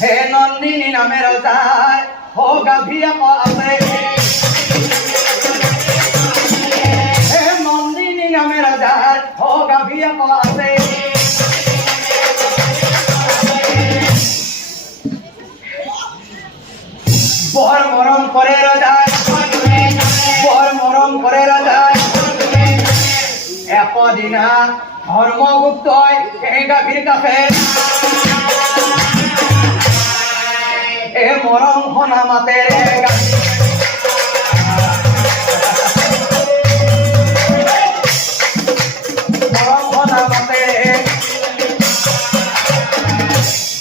হে নন্দিনী নামে রজায় হো গাভিয়া পাবে হে নন্দিনী নামে রজায় হো গাভিয়া পাবে বর মরম করে রজায় বর মরম করে রজায় একদিনা ধর্মগুপ্ত এই গাভীর কাছে এ মরম হনা মাতে মরম হনা মাতে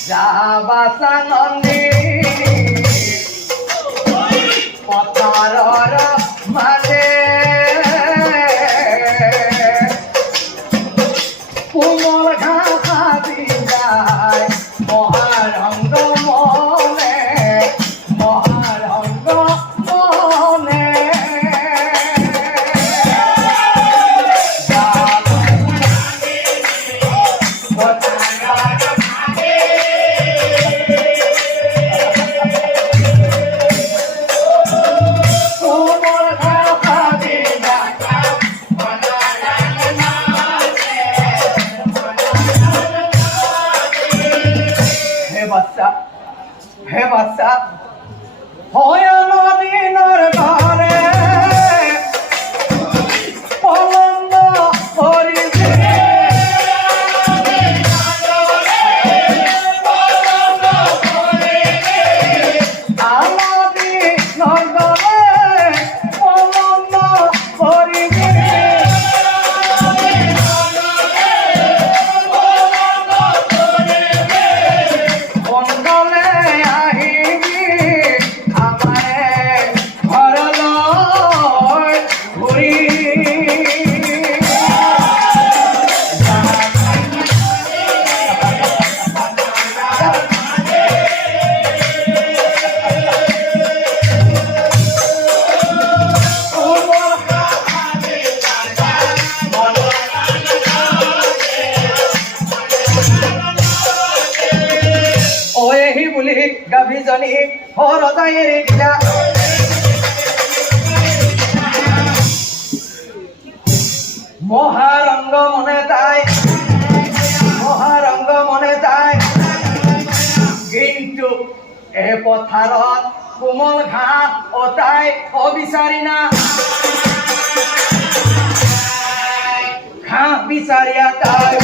যাবাসা নন্দী পথারর মাঝে কোমল ঘাসা দিদায় মহারঙ্গ মনে মহারঙ্গ মনে কোমল ঘাসা দিদায় হে বাচ্চা হয় নদীনর ঘরে পলন্দ করিছে আলাদি নগরে পলন্দ করিছে গাভীজনী ও রজায়ের গিলা মহারঙ্গ মনে তাই মহারঙ্গ মনে তাই কিন্তু এ পথাৰত কোমল ঘাঁহ ও তাই অবিচাৰি না ঘাঁহ বিচাৰিয়া তাই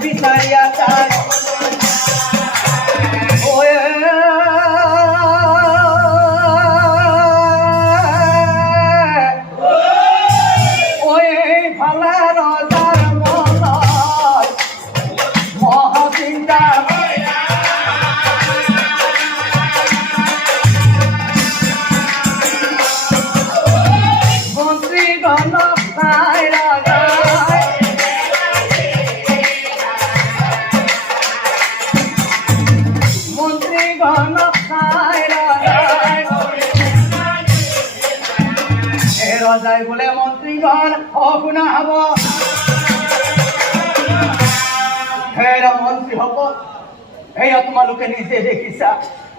বিচারিয়া তাই ওই ভালা রজার মন মহাচিন্তা মন্ত্রীগণ তাই রাজায় মন্ত্রীগণ তাই রাজায় এ রজাই বলে মন্ত্রীগণ অগুণা হব হেৰা মন্ত্ৰী হব এয়া তোমালোকে নিজে দেখিছা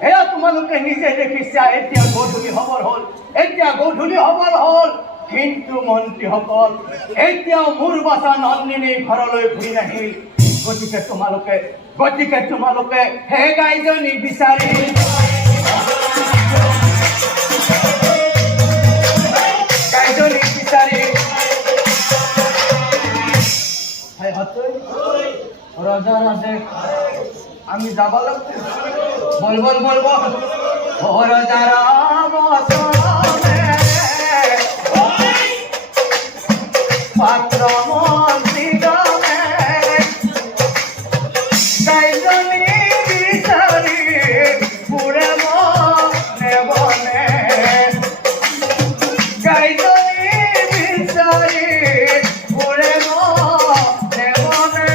এয়া তোমালোকে নিজে দেখিছা এতিয়া গধূলি হবৰ হ'ল কিন্তু মন্ত্ৰীসকল এতিয়াও মোৰ বাচা নন্দিনী ঘৰলৈ ঘূৰি নাহিল গতিকে তোমালোকে হে গাইজনী বিচাৰি গাইজনী বিচাৰি রাজা রাজে আমি যাবা লাগছে বল বল বল বল ও রাজা রাম সনে পাত্র মন্ত্রী গমে গাইজনি বিচারি পুরে মনে বনে গাইজনি বিচারি পুরে মনে বনে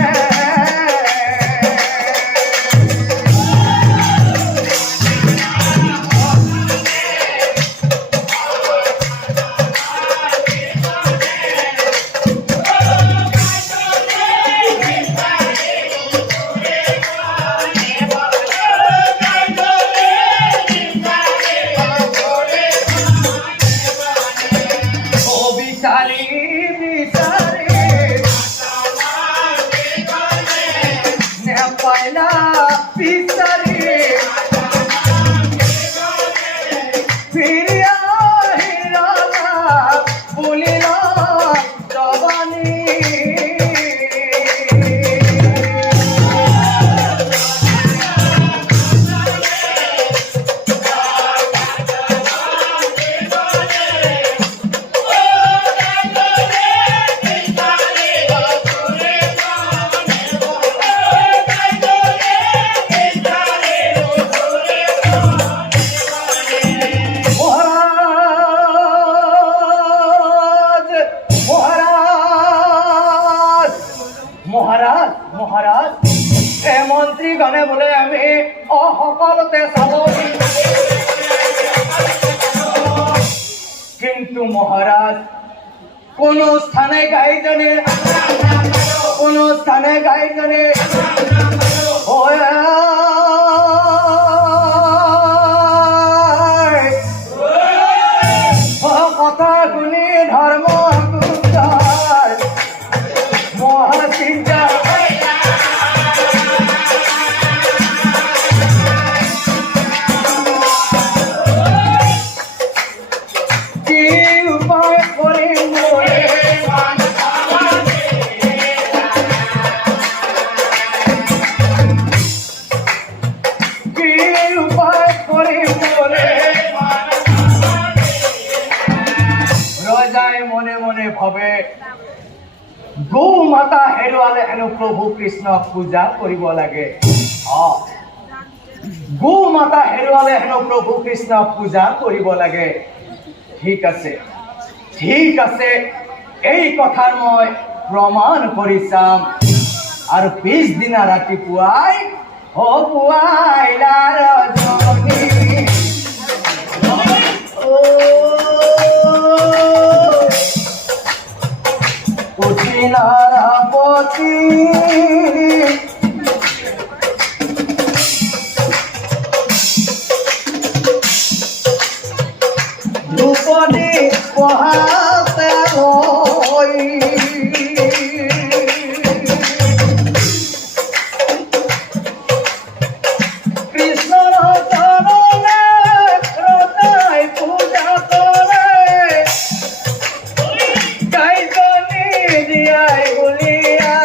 বিচারি বিচারি নে পাইলা বিচারি ফিরিয়া হিরানা বলিল জবানি মহারাজ মহারাজ এ মন্ত্রী গণে বলে আমি অসকলতে চাবি কিন্তু মহারাজ কোন স্থানে গাইজনে কথা শুনি ধর্ম মহাচিন্তা কি উপায় করি মোরে কি উপায় করি মোরে রজায় মনে মনে ভাবে গৌ মাতা হেৰুৱালে হেনো প্ৰভু কৃষ্ণক পূজা কৰিব লাগে গৌ মাতা হেৰুৱালে হেনো প্ৰভু কৃষ্ণক পূজা কৰিব লাগে ঠিক আছে এই কথাৰ মই প্ৰমাণ কৰি চাম আৰু পিছদিনা ৰাতিপুৱাই পুৱাইলা ৰজনী উঠিলারাপতি ধ্রুপদী পহাতে হই কৃষ্ণর চরণে হৃদয় পূজা করে গাইজনি দিয়াই বলিয়া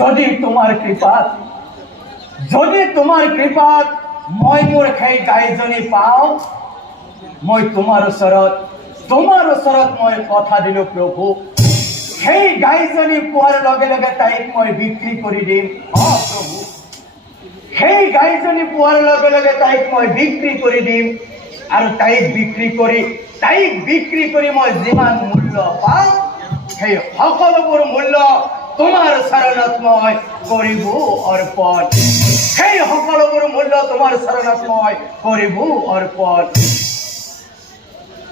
যদি তোমার কৃপাত মই মোৰ সেই গাইজনী পাওঁ, মই তোমাৰ ওচৰত মই কথা দিলোঁ প্ৰভু, সেই গাইজনী পোৱাৰ লগে লগে তাইক মই বিক্ৰী কৰি দিম। প্ৰভু, সেই গাইজনী পোৱাৰ লগে লগে তাইক মই বিক্ৰী কৰি দিম, আৰু তাইক বিক্ৰী কৰি মই যিমান মূল্য পাওঁ সেই সকলোবোৰ মূল্য তোমাৰ চৰণত মই কৰিব অৰ্পণ। সেই সকলোবোৰ মূল্য তোমাৰ চৰণত মই কৰিব অৰ্পণ।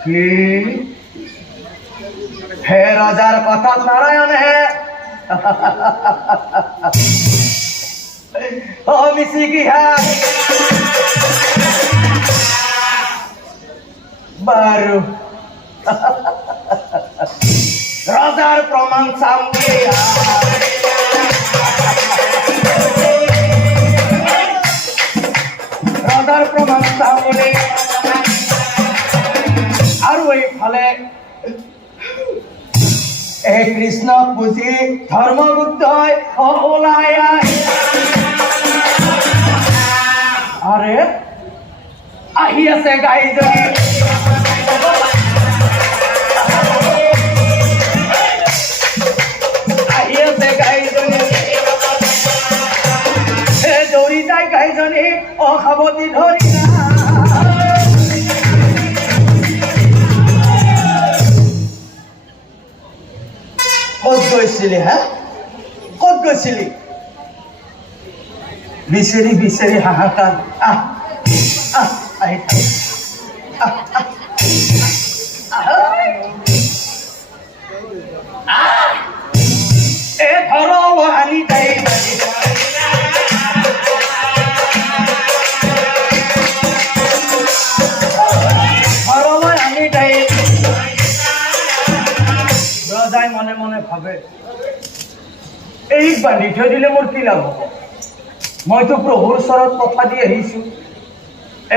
কি হে ৰজাৰ কথাত নাৰায়ণ হে মিচিকি হা বাৰু ৰজাৰ প্ৰমাণ চাম বুলি আৰু এইফালে এই কৃষ্ণ পুজি ধৰ্মগুপ্তই ওলাই আৰে আহি আছে গাইজনী। দৌৰি যায় গাইজনী অসাৱতী ধৰি ক'ত গৈছিলি হা? ক'ত গৈছিলি? বিচাৰি হাহাকাৰ আহি ধৰ আনি তাই ৰজাই মনে মনে ভাবে এই বান্ধি থৈ দিলে মোৰ কি লাভ হ'ব? মইতো প্ৰভুৰ ওচৰত কথা দি আহিছোঁ,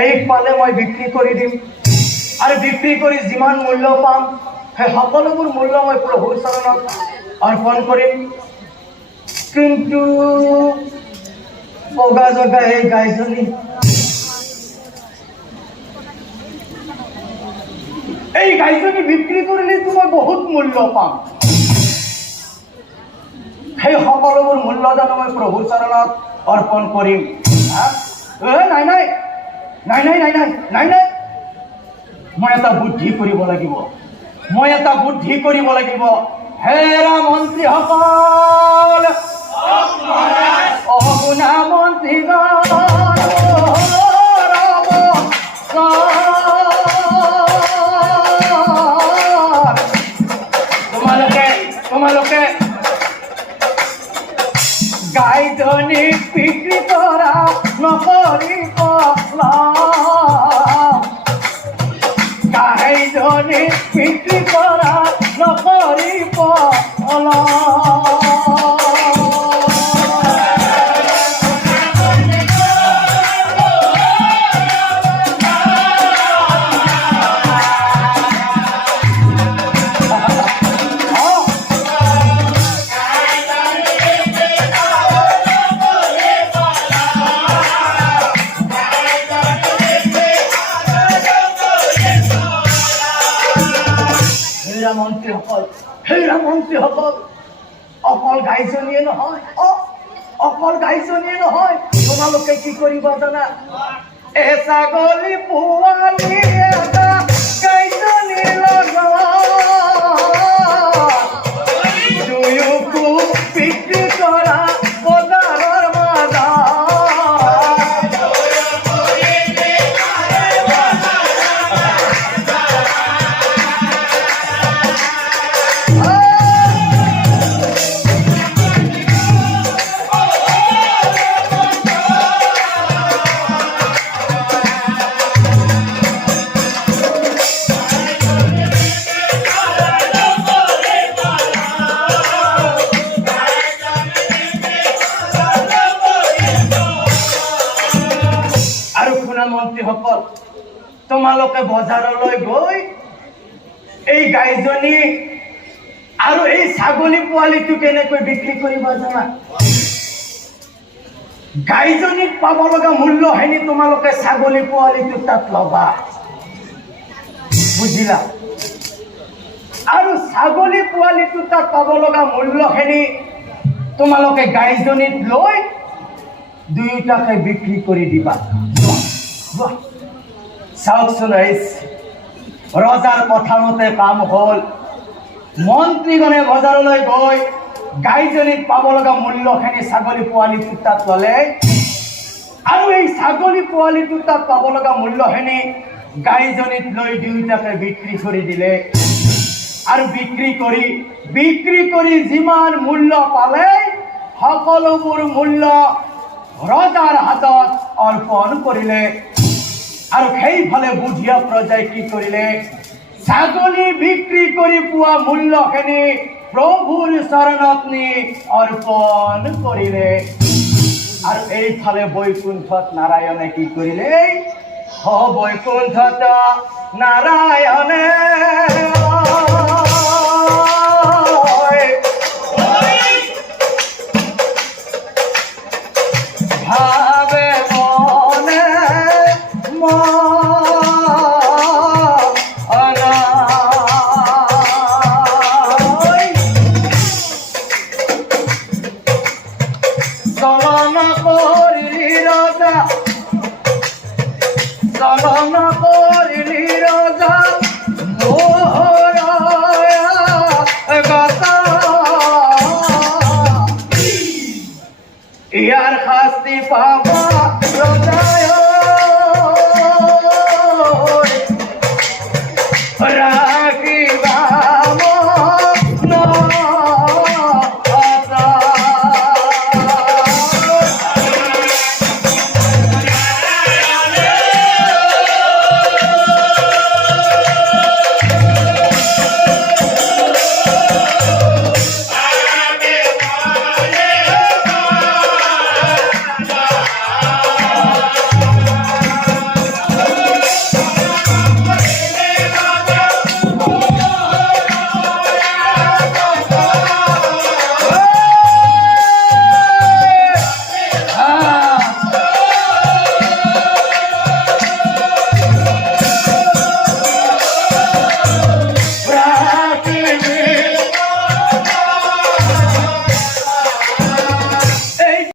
এই পালে মই বিক্ৰী কৰি দিম, আৰু বিক্ৰী কৰি যিমান মূল্য পাম সেই সকলোবোৰ মূল্য মই প্ৰভুৰ চৰণত অৰ্পণ কৰিম। কিন্তু বগা জগা এই গাইজনী, এই গাইজনী বিক্ৰী কৰিলেতো মই বহুত মূল্য পাম, সেই সকলোবোৰ মূল্য জানো মই প্ৰভুৰ চৰণত অৰ্পণ কৰিম। নাই, মই এটা বুদ্ধি কৰিব লাগিব। হেৰা মন্ত্ৰীসকল, অগুণা মন্ত্ৰীগণ, তোমালোকে গাইজনী বিক্ৰী কৰা নকৰিব, গাইজনী বিক্ৰী কৰা নকৰিব। মন্ত্ৰীসকল, অকল গাইজনীয়ে নহয়, তোমালোকে কি কৰিবা জানা? ছাগলী পোৱালি এটা গাইজনীৰ লগত দুয়োকো বিক্ৰী কৰা বজাৰৰ মাজত। মন্ত্ৰীসকল, তোমালোকে বজাৰলৈ গৈ এই গাইজনী আৰু এই ছাগলী পোৱালিটো কেনেকৈ বিক্ৰী কৰিব জানা? গাইজনীক পাব লগা মূল্যখিনি তোমালোকে ছাগলী পোৱালিটো তাত ল'বা, বুজিলা? আৰু ছাগলী পোৱালিটো তাত পাব লগা মূল্যখিনি তোমালোকে গাইজনীত লৈ দুয়োটাকে বিক্ৰী কৰি দিবা। চাওকচোন, ৰজাৰ কথা মতে কাম হ'ল। মন্ত্ৰীগণে বজাৰলৈ গৈ গাইজনীত পাব লগা মূল্যখিনি ছাগলী পোৱালিটো তাত ল'লে, আৰু এই ছাগলী পোৱালিটো তাত পাব লগা মূল্যখিনি গাইজনীত লৈ দুয়োটাকে বিক্ৰী কৰি দিলে। আৰু বিক্ৰী কৰি যিমান মূল্য পালে সকলোবোৰ মূল্য ৰজাৰ হাতত অৰ্পণ কৰিলে। আৰু সেইফালে বুধিয়া প্ৰজাই কি কৰিলে? ছাগলী বিক্ৰী কৰি পোৱা মূল্যখিনি প্ৰভুৰ চৰণত নি অৰ্পণ কৰিলে। আৰু এইফালে বৈকুণ্ঠত নাৰায়ণে কি কৰিলে? বৈকুণ্ঠত নাৰায়ণে ভাবে মনে চলন কৰি ৰজা চলন